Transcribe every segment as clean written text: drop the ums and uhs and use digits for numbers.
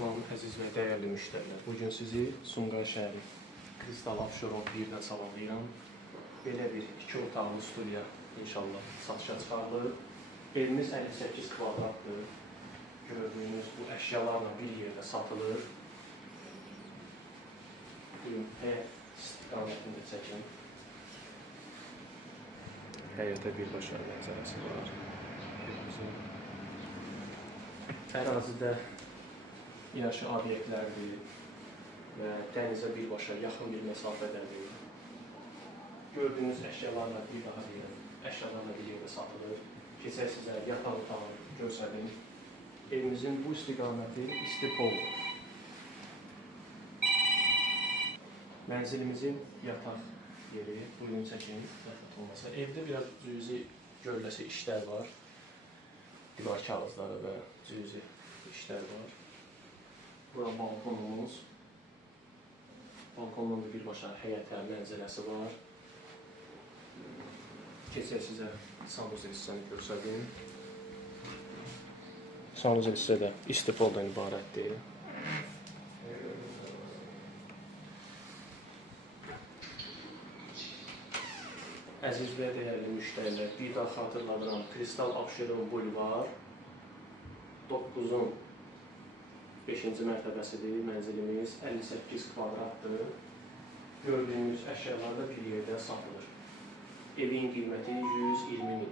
Salam, əziz və dəyərli müştərilər. Bugün sizi Sumqayıt şəhəri Kristal Abşeron 1-dən salamlayıram. Belə bir 2 otaqlı studiya inşallah satışa çıxarılır. Evimiz 58 kvadratdır. Gördüyünüz bu əşyalarla bir yerdə satılır. Bugün həyət istiqamətində çəkin. Həyətə birbaşa mənzərəsi var. Ərazidə yaşayış obyektlərdir və dənizə birbaşa yaxın bir məsafədədir. Gördüyünüz əşyalarla bir daha deyirəm, əşyalarla bir yerdə satılır. Keçək sizə yataq otağını göstərim. Evimizin bu istiqaməti İstipoldur. Mənzilimizin yataq yeri, buyurun çəkin, zəhmət olmasa. Evdə biraz cüzi görüləsi işlər var. Divar kağızları və cüzi işlər var. Bura balkonumuz. Balkondan da birbaşa həyətə mənzərəsi var. Keçək sizə sanuzel hissəni göstərim. Sanuzel hissə də İstipoldan ibarətdir. Əziz və dəyərli müştərilər, bir daha xatırladıram, Kristal Abşeron Bulvar 9-un 5-ci mərtəbəsidir, mənzilimiz 58 kvadratdır. Gördüyünüz əşyalar da bir yerdə satılır. Evin qiyməti 120 min.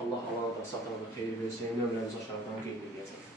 Allah alana da satana da xeyir versin, nömrəmiz aşağıdan qeyd edəcək.